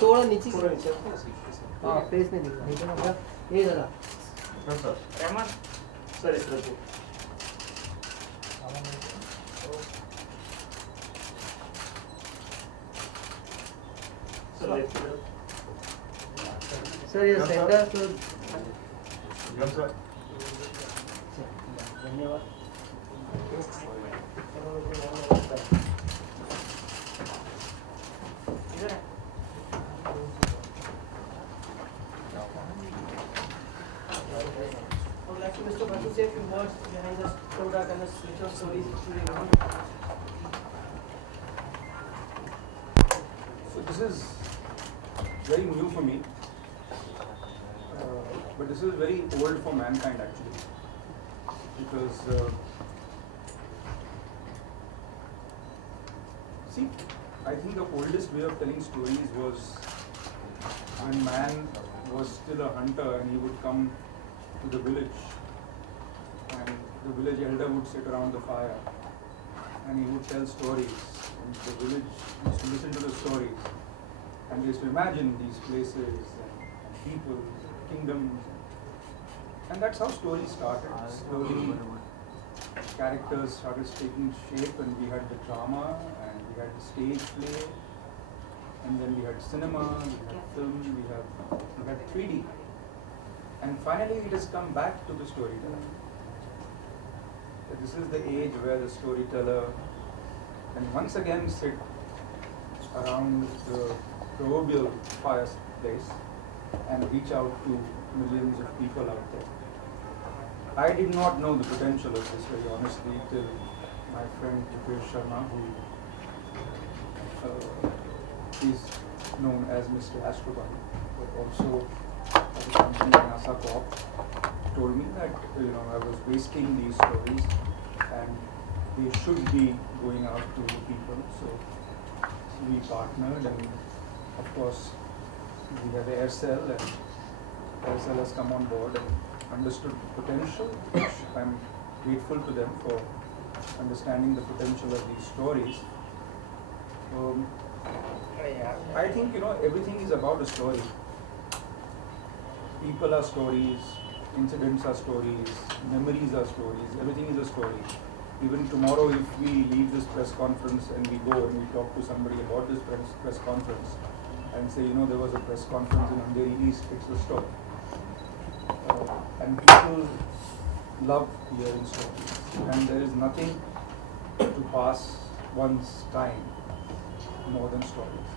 थोड़ा नीचे हाँ फेस में दिख रहा है ये जरा सर रहमान सर इस तरह सर ये सेंटर सर धन्यवाद Mr. Bhatt, to say a few words behind this product and this ritual stories today on. So this is very new for me, but this is very old for mankind actually, because see, I think the oldest way of telling stories was when man was still a hunter and he would come to the village, and the village elder would sit around the fire and he would tell stories, and the village used to listen to the stories and they used to imagine these places and people, kingdoms, and that's how stories started. Slowly characters started taking shape and we had the drama and we had the stage play and then we had cinema, we had film, we had 3D. And finally it has come back to the storyteller. This is the age where the storyteller can once again sit around the proverbial fireplace and reach out to millions of people out there. I did not know the potential of this very honestly till my friend Vikram Sharma, who is known as Mr. Astroban, but also the company NASA Corp, told me that I was wasting these stories and they should be going out to people. So we partnered, and of course we have Aircel, and Aircel has come on board and understood the potential, which I'm grateful to them for understanding the potential of these stories. I think everything is about a story. People are stories, incidents are stories, memories are stories, everything is a story. Even tomorrow if we leave this press conference and we go and we talk to somebody about this press conference and say, there was a press conference in Andheri East, it's a story. And people love hearing stories, and there is nothing to pass one's time more than stories.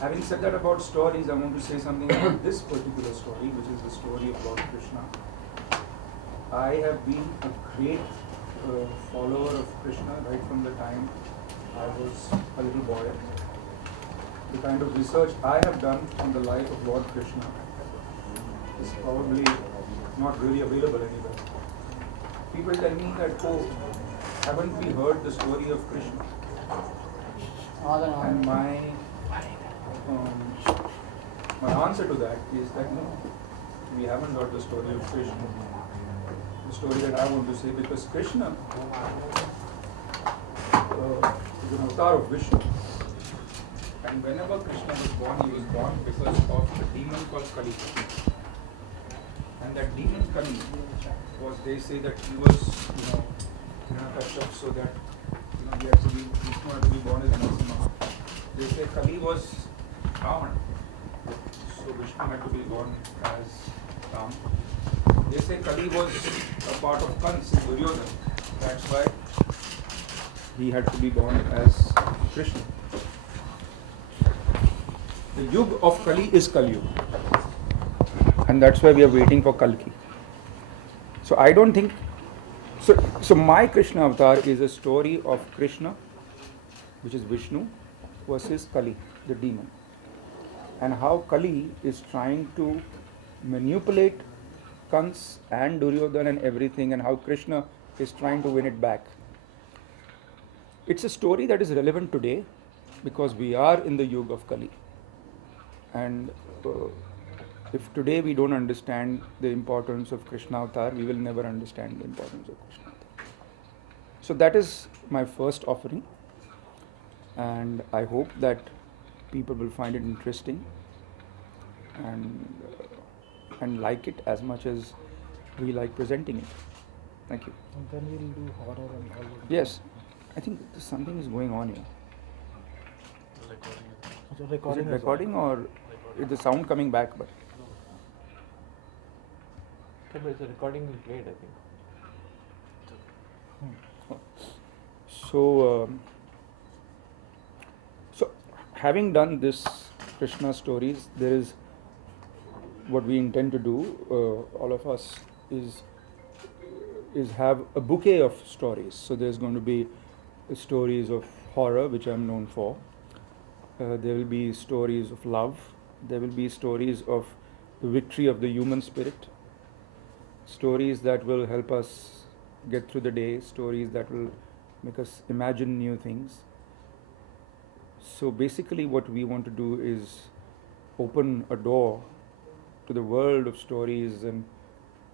Having said that about stories, I want to say something about this particular story, which is the story of Lord Krishna. I have been a great follower of Krishna right from the time I was a little boy. The kind of research I have done on the life of Lord Krishna is probably not really available anywhere. People tell me that, haven't we heard the story of Krishna? And my answer to that is that no, we haven't got the story of Krishna. The story that I want to say, because Krishna is an avatar of Vishnu. And whenever Krishna was born, he was born because of a demon called Kali. And that demon Kali was, they say that he was, Kashyap, so that, he had to be, Vishnu had to be born as Narasimha. They say Kali was Ravan, so Vishnu had to be born as Ram. They say Kali was a part of Kans, Duryodhana. That's why he had to be born as Krishna. The Yug of Kali is Kali Yuga. And that's why we are waiting for Kalki. So I don't think, so my Krishna avatar is a story of Krishna, which is Vishnu, versus Kali, the demon. And how Kali is trying to manipulate Kans and Duryodhana and everything, and how Krishna is trying to win it back. It's a story that is relevant today because we are in the Yuga of Kali. And if today we don't understand the importance of Krishna Avatar, we will never understand the importance of Krishna Avatar. So that is my first offering, and I hope that people will find it interesting and like it as much as we like presenting it. Thank you. And then we'll do horror and all of that. Yes, I think something is going on here. So Is recording it as well. recording or is the sound coming back? But Okay, but it's a recording is great, I think. so, so having done this Krishna stories, there is what we intend to do. All of us is have a bouquet of stories. So there's going to be stories of horror, which I'm known for. There will be stories of love. There will be stories of the victory of the human spirit. Stories that will help us get through the day. Stories that will make us imagine new things. So basically what we want to do is open a door to the world of stories and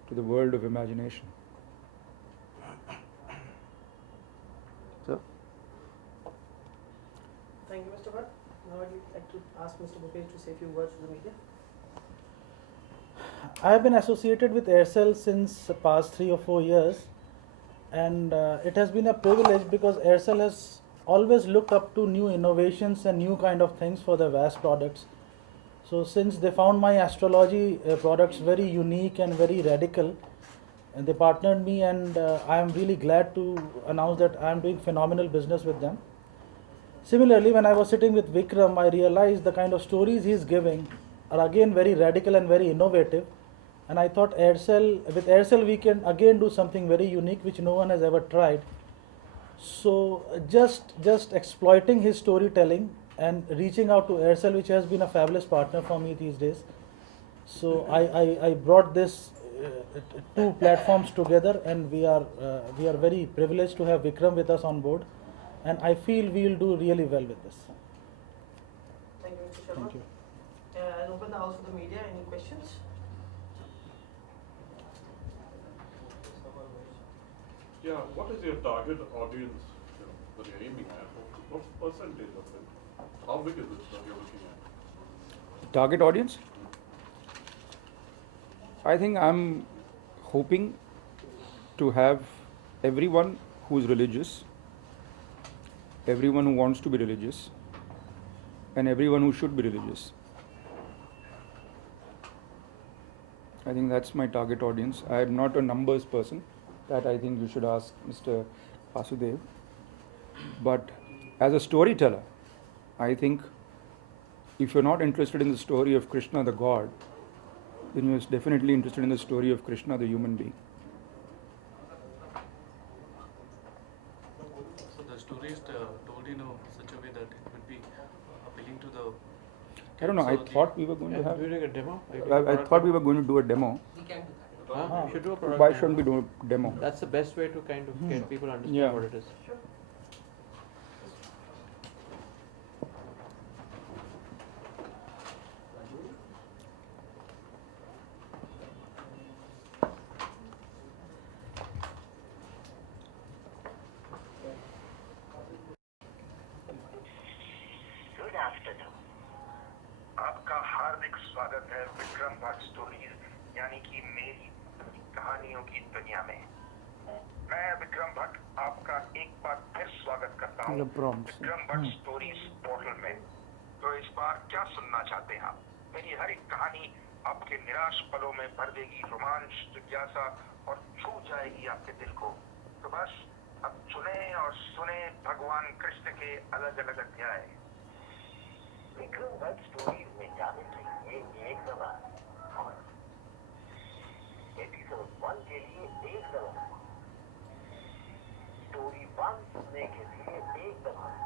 to the world of imagination. So, Thank you, Mr. Bhatt. Now I'd like to ask Mr. Bhupesh to say a few words to the media. I have been associated with Aircel since the past 3 or 4 years, and it has been a privilege because Aircel has always looked up to new innovations and new kind of things for their vast products. So since they found my astrology products very unique and very radical, and they partnered me, and I am really glad to announce that I am doing phenomenal business with them. Similarly, when I was sitting with Vikram, I realized the kind of stories he is giving are again very radical and very innovative. And I thought with Aircel we can again do something very unique which no one has ever tried. So just exploiting his storytelling and reaching out to Aircel, which has been a fabulous partner for me these days. So I brought this two platforms together, and we are very privileged to have Vikram with us on board, and I feel we will do really well with this. Thank you, Mr. Sharma. Thank you. I'll open the house for the media. Any questions? Yeah, what is your target audience that you're aiming at? What percentage of it? How big is it that you're looking at? target audience? I think I'm hoping to have everyone who's religious, everyone who wants to be religious, and everyone who should be religious. I think that's my target audience. I am not a numbers person. That I think you should ask Mr. Vasudev. But as a storyteller, I think if you're not interested in the story of Krishna the God, then you're definitely interested in the story of Krishna the human being. So the story is told in such a way that it would be appealing to the. I don't know. I So the- thought we were going to have. Doing a demo? I thought we were going to do a demo. We can do that. We should do a product Why demo. shouldn't we do a demo? That's the best way to kind of get people to understand Yeah. what it is. Sure. Good afternoon. आपका हार्दिक स्वागत है Vikram Bhatt stories यानी कि मेरी कहानियों की दुनिया में। मैं विक्रम भट्ट आपका एक बार फिर स्वागत करता हूँ विक्रम भट्ट स्टोरीज पोर्टल में। तो इस बार क्या सुनना चाहते हैं आप? मेरी हर एक कहानी आपके निराश पलों में भर देगी रोमांच, जिज्ञासा और छू जाएगी आपके दिल को। तो बस अब चुने और सुने भगवान कृष्ण के अलग अलग अध्याय। विक्रम भट्ट स्टोरीज में जाने के लिए एक सवाल और एपिसोड 1 के लिए एक सवाल, स्टोरी 1 सुनने के लिए एक सवाल।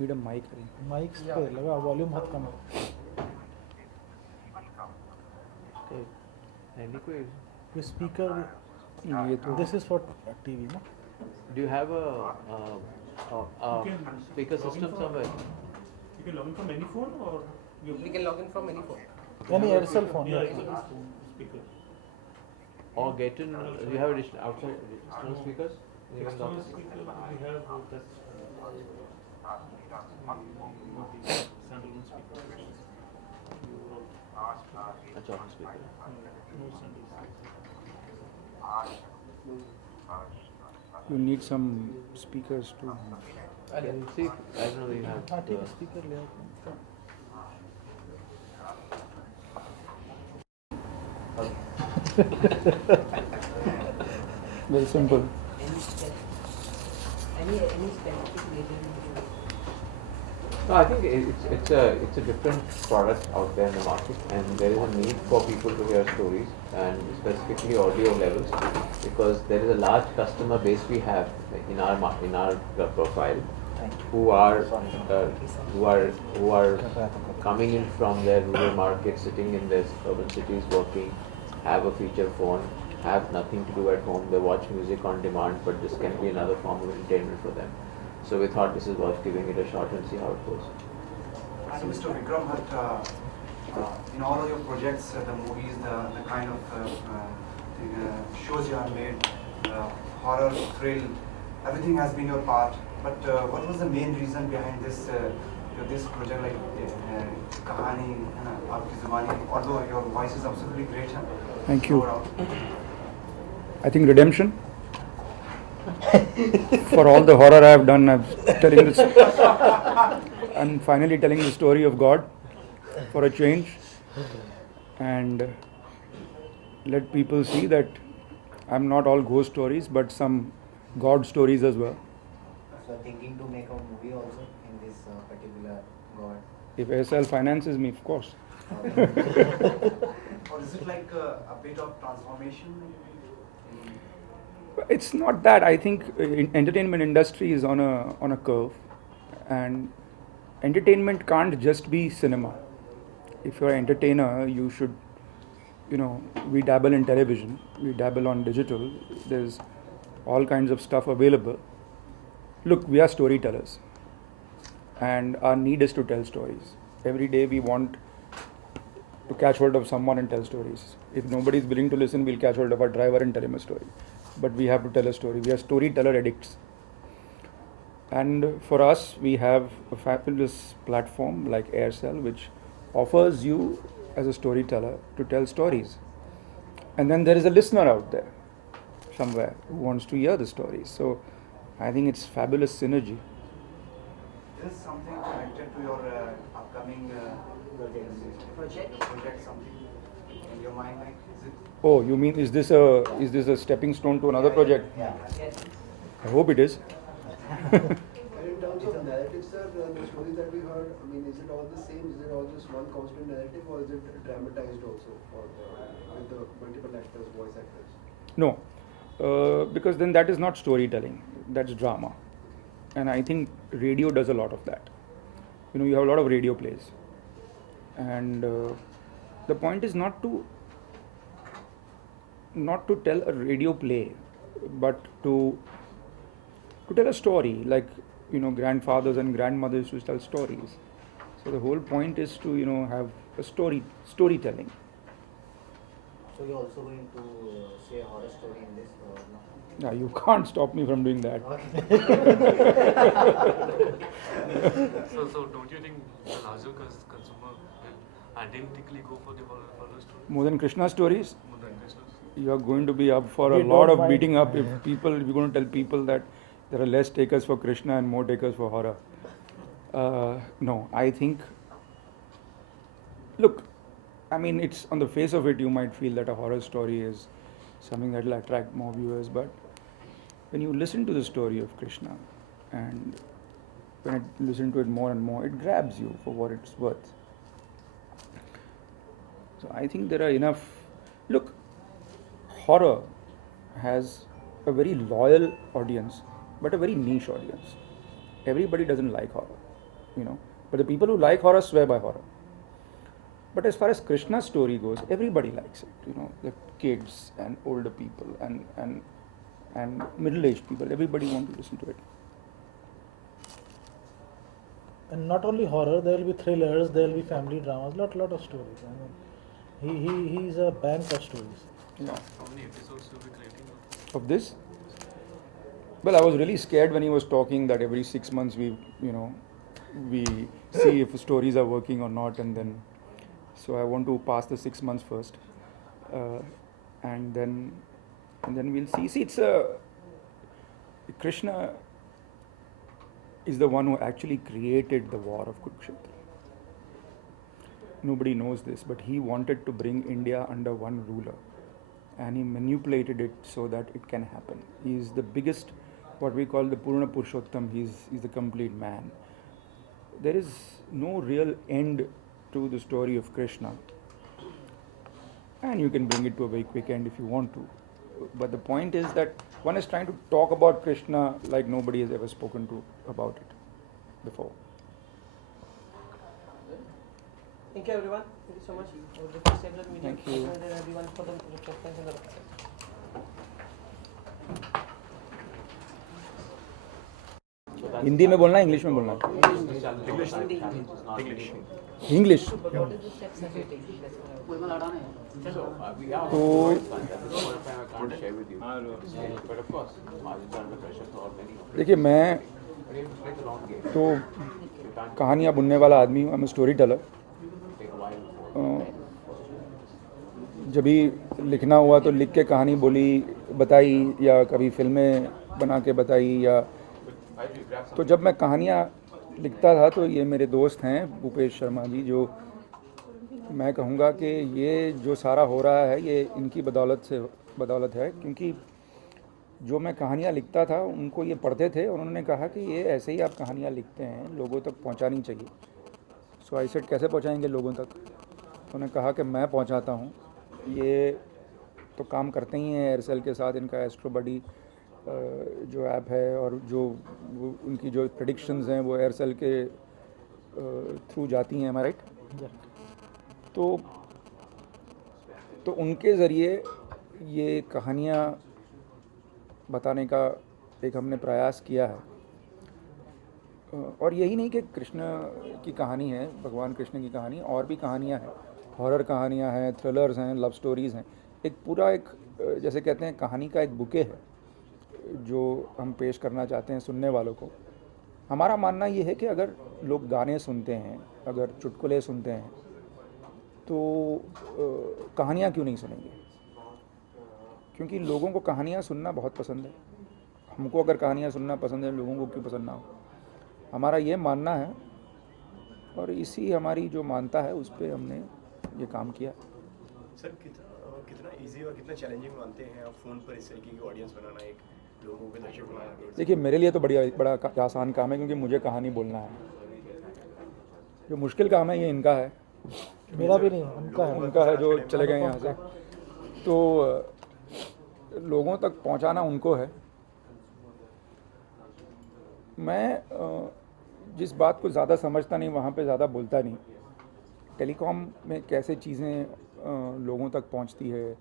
Need a mic. माइक पे लगा, वॉल्यूम बहुत कम है। Any कोई ये speaker This is for TV, no? Do you have a speaker system somewhere? You can log in from any phone or We can log in from any phone. Any Aircel phone. yeah, Yeah. it's a speaker. Or get in, do you have additional outside external speakers? You can log External in. speaker we have that standalone speaker. That's all speaker. No standalone. You need some speakers too. Can see, I don't know if you have. Take a speaker layout. Very simple. Any specific reason? No, I think it's a different product out there in the market, and there is a need for people to hear stories, and specifically audio levels, because there is a large customer base we have in our profile, who are coming in from their rural markets, sitting in their urban cities, working, have a feature phone, have nothing to do at home. They watch music on demand, but this can be another form of entertainment for them. So we thought this is worth giving it a shot and see how it goes. So Mr. Vikram Bhatt, in all of your projects, the movies, the kind of shows you have made, horror, thrill, everything has been your part. But what was the main reason behind this project, like Kahani, Aapki Zubani, although your voice is absolutely great. Thank you. I think redemption. For all the horror I have done, I'm finally telling the story of God for a change, and let people see that I'm not all ghost stories, but some God stories as well. So thinking to make a movie also in this particular God. If Aircel finances me, of course. Or is it like a bit of transformation? It's not that. I think entertainment industry is on a curve, and entertainment can't just be cinema. If you're an entertainer, you should, we dabble in television, we dabble on digital. There's all kinds of stuff available. Look, we are storytellers, and our need is to tell stories. Every day we want to catch hold of someone and tell stories. If nobody is willing to listen, we'll catch hold of our driver and tell him a story. But we have to tell a story. We are storyteller addicts. And for us, we have a fabulous platform like Aircel, which offers you as a storyteller to tell stories. And then there is a listener out there somewhere who wants to hear the stories. So I think it's fabulous synergy. Is something connected to your upcoming project, something in your mind, like, is it? Oh, you mean is this a stepping stone to another project? Yeah. I hope it is. And in terms of narrative, sir, the stories that we heard, I mean, is it all the same? Is it all just one constant narrative, or is it dramatized also with the multiple actors, voice actors? No, because then that is not storytelling, that's drama. And I think radio does a lot of that. You have a lot of radio plays. And the point is not to tell a radio play, but to tell a story, like, grandfathers and grandmothers used to tell stories. So the whole point is to, have a storytelling. So you're also going to say a horror story in this or not? Yeah, you can't stop me from doing that. So don't you think the larger consumer will identically go for the horror story? More than Krishna stories, More than Krishna's? you are going to be up for a We lot don't of mind. beating up if you're going to tell people that there are less takers for Krishna and more takers for horror. No, I think, look, I mean, it's on the face of it, you might feel that a horror story is something that will attract more viewers, but when you listen to the story of Krishna, and when I listen to it more and more, it grabs you for what it's worth. So I think there are enough. Look, horror has a very loyal audience, but a very niche audience. Everybody doesn't like horror, but the people who like horror swear by horror. But as far as Krishna's story goes, everybody likes it. You know, the kids and older people and middle-aged people. Everybody want to listen to it. And not only horror, there will be thrillers, there will be family dramas, lot of stories. I mean, he's a bank of stories. Yeah. How many episodes you'll be creating? Of this? Well, I was really scared when he was talking that every 6 months we see if stories are working or not, and then so I want to pass the 6 months first, and then we'll see. See, it's Krishna is the one who actually created the war of Kurukshetra. Nobody knows this, but he wanted to bring India under one ruler, and he manipulated it so that it can happen. He is the biggest, what we call the Purna Purushottam. He's the complete man. There is no real end to the story of Krishna, and you can bring it to a very quick end if you want to. But the point is that one is trying to talk about Krishna like nobody has ever spoken to about it before. Thank you everyone. Thank you so much. I would request everyone media Thank you. and everyone for the questions in the website. Hindi में बोलना है, English में बोलना है? English. तो देखिए, मैं तो कहानियाँ बुनने वाला आदमी हूँ। I am story teller. जब भी लिखना हुआ तो लिख के कहानी बोली बताई, या कभी फिल्में बना के बताई, या तो जब मैं कहानियाँ लिखता था तो ये मेरे दोस्त हैं भूपेश शर्मा जी, जो मैं कहूँगा कि ये जो सारा हो रहा है ये इनकी बदौलत है, क्योंकि जो मैं कहानियाँ लिखता था उनको ये पढ़ते थे और उन्होंने कहा कि ये ऐसे ही आप कहानियाँ लिखते हैं, लोगों तक पहुँचानी चाहिए। सो आई सेड कैसे पहुँचाएंगे लोगों तक? उन्होंने कहा कि मैं पहुँचाता हूँ। ये तो काम करते ही हैं एयरसेल के साथ, इनका एस्ट्रो बडी जो ऐप है, और जो उनकी जो प्रेडिक्शंस हैं वो एयरसेल के थ्रू जाती हैं, हमारे तो उनके ज़रिए ये कहानियाँ बताने का एक हमने प्रयास किया है। और यही नहीं कि कृष्ण की कहानी है, भगवान कृष्ण की कहानी, और भी कहानियाँ हैं, हॉरर कहानियाँ हैं, थ्रिलर्स हैं, लव स्टोरीज़ हैं। एक पूरा एक जैसे कहते हैं कहानी का एक बुके है जो हम पेश करना चाहते हैं सुनने वालों को। हमारा मानना ये है कि अगर लोग गाने सुनते हैं, अगर चुटकुले सुनते हैं, तो कहानियाँ क्यों नहीं सुनेंगे? क्योंकि लोगों को कहानियाँ सुनना बहुत पसंद है। हमको अगर कहानियाँ सुनना पसंद है, लोगों को क्यों पसंद ना हो? हमारा ये मानना है, और इसी हमारी जो मानता है उस पर हमने ये काम किया। सर, कितना इजी और कितना चैलेंजिंग मानते हैं आप फ़ोन पर इस तरीके की ऑडियंस बनाना, एक लोगों के दर्शक बनाना? देखिए, मेरे लिए तो बड़ा आसान काम है, क्योंकि मुझे कहानी बोलना है। जो मुश्किल काम है ये इनका है। मेरा भी नहीं, उनका है जो चले गए यहाँ से। तो लोगों तक पहुँचाना उनको है। मैं जिस बात को ज़्यादा समझता नहीं वहाँ पे ज़्यादा बोलता नहीं। टेलीकॉम में कैसे चीज़ें लोगों तक पहुँचती है,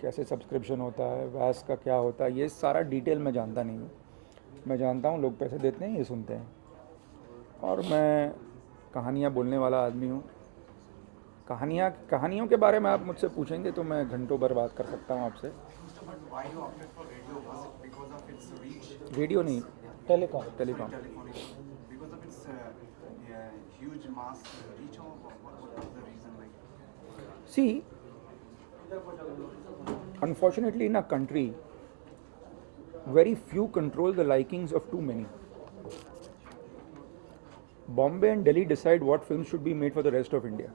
कैसे सब्सक्रिप्शन होता है, वैस का क्या होता है, ये सारा डिटेल मैं जानता नहीं हूँ। मैं जानता हूँ लोग पैसे देते हैं, ये सुनते हैं, और मैं कहानियाँ बोलने वाला आदमी हूँ। कहानियों के बारे में आप मुझसे पूछेंगे तो मैं घंटों भर बात कर सकता हूँ आपसे। रेडियो नहीं, telecom. See, unfortunately in a country, very few control the likings of too many. Bombay and Delhi decide what films should be made for the rest of India,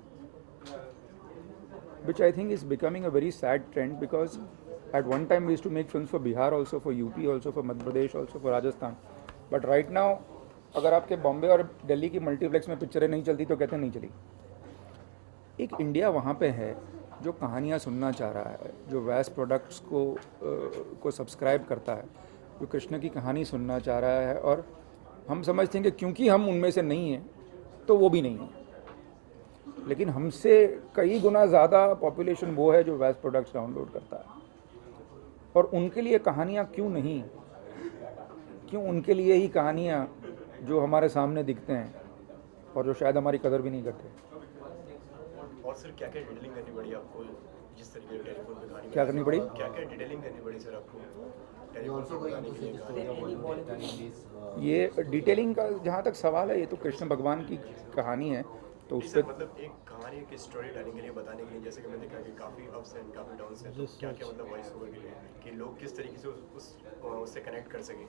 which I think is becoming a very sad trend, because at one time we used to make films for Bihar also, for UP also, for Madhya Pradesh also, for Rajasthan. But right now, अगर आपके बॉम्बे और दिल्ली की multiplex में पिक्चरें नहीं चलती तो कहते हैं नहीं चली। एक इंडिया वहाँ पे है जो कहानियाँ सुनना चाह रहा है, जो वैस प्रोडक्ट्स को सब्सक्राइब करता है, जो कृष्ण की कहानी सुनना चाह रहा है, और हम समझते हैं कि क्योंकि हम उनमें से नहीं हैं तो वो भी नहीं है। लेकिन हमसे कई गुना ज़्यादा पॉपुलेशन वो है जो वैस प्रोडक्ट्स डाउनलोड करता है। और उनके लिए कहानियाँ क्यों नहीं, क्यों उनके लिए ही कहानियाँ जो हमारे सामने दिखते हैं और जो शायद हमारी कदर भी नहीं करते। और सर क्या क्या डिटेलिंग करनी पड़ी आपको, जिस तरीके से टेलीफोन पे कहानी क्या करनी पड़ी? क्या क्या डिटेलिंग करनी पड़ी सर आपको टेलीफोन पे बताने के लिए? ये डिटेलिंग का जहाँ तक सवाल है, ये तो कृष्ण भगवान की कहानी है, तो उस पर मतलब एक कहानी की स्टोरी टेलिंग के लिए बताने के लिए, जैसे कि मैंने देखा कि काफ़ी अप्स एंड काफ़ी डाउन्स हैं, तो क्या क्या मतलब वॉइस ओवर के लिए कि लोग किस तरीके से उससे कनेक्ट कर सकें।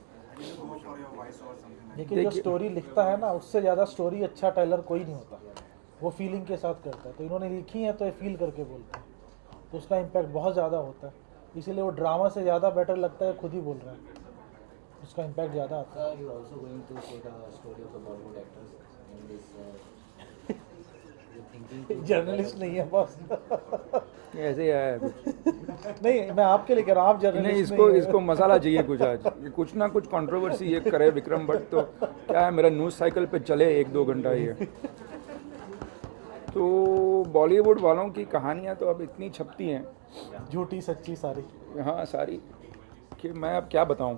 देखिए जो स्टोरी लिखता है ना, उससे ज़्यादा स्टोरी अच्छा टेलर कोई नहीं होता, वो फीलिंग के साथ करता है। तो इन्होंने लिखी है तो ये फील करके बोलते हैं, तो उसका इम्पैक्ट बहुत ज़्यादा होता है, इसीलिए वो ड्रामा से ज़्यादा बेटर लगता है, खुद ही बोल रहा है, उसका इम्पैक्ट ज़्यादा आता है। You also going to say the story of the Bollywood actors in this journalist नहीं है बॉस। ऐसे ही आया है कुछ। नहीं, मैं आपके लिए कह रहा हूँ, आप जर्नलिस्ट नहीं, इसको मसाला चाहिए कुछ आज, कुछ ना कुछ कंट्रोवर्सी ये करे विक्रम भट्ट, तो क्या है, मेरा न्यूज़ साइकिल पे चले 1-2 घंटा ये। तो बॉलीवुड वालों की कहानियाँ तो अब इतनी छपती हैं, झूठी सच्ची सारी, हाँ सारी, कि मैं अब क्या बताऊँ।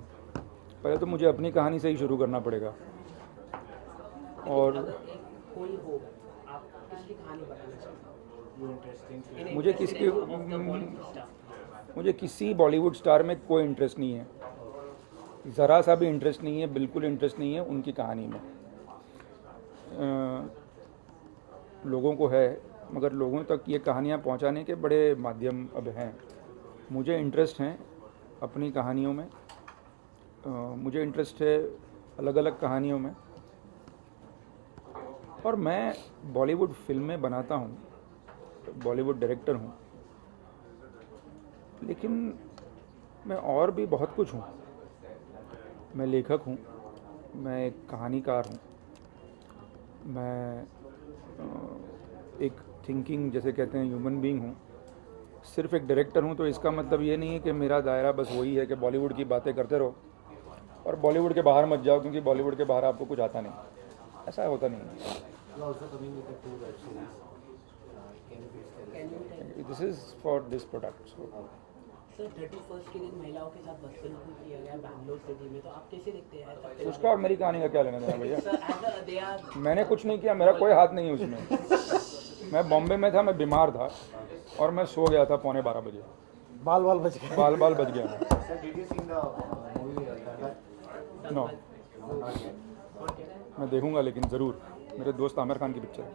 पहले तो मुझे अपनी कहानी से ही शुरू करना पड़ेगा। और कोई हो, आप किसकी कहानी बताना चाहते हो? मुझे किसी बॉलीवुड स्टार में कोई इंटरेस्ट नहीं है, ज़रा सा भी इंटरेस्ट नहीं है, बिल्कुल इंटरेस्ट नहीं है उनकी कहानी में। लोगों को है, मगर लोगों तक ये कहानियाँ पहुँचाने के बड़े माध्यम अब हैं। मुझे इंटरेस्ट हैं अपनी कहानियों में, मुझे इंटरेस्ट है अलग अलग कहानियों में, और मैं बॉलीवुड फिल्में बनाता हूँ, बॉलीवुड डायरेक्टर हूँ, लेकिन मैं और भी बहुत कुछ हूँ। मैं लेखक हूँ, मैं एक कहानीकार हूँ, मैं एक थिंकिंग जैसे कहते हैं ह्यूमन बीइंग हूँ। सिर्फ एक डायरेक्टर हूँ तो इसका मतलब ये नहीं है कि मेरा दायरा बस वही है कि बॉलीवुड की बातें करते रहो और बॉलीवुड के बाहर मत जाओ, क्योंकि बॉलीवुड के बाहर आपको कुछ आता नहीं, ऐसा होता नहीं है। This is for this product. Sir 31st के दिन महिलाओं के साथ बदसलूकी किया गया बैंगलोर सिटी में, तो आप कैसे देखते हैं? उसका और मेरी कहानी का क्या लेना देना भैया? मैंने कुछ नहीं किया, मेरा कोई हाथ नहीं है उसमें। मैं बॉम्बे में था, मैं बीमार था और मैं सो गया था 11:45 बजे, बाल बच गया, बाल बच गया। नो, मैं देखूंगा, लेकिन ज़रूर, मेरे दोस्त आमिर खान की पिक्चर है।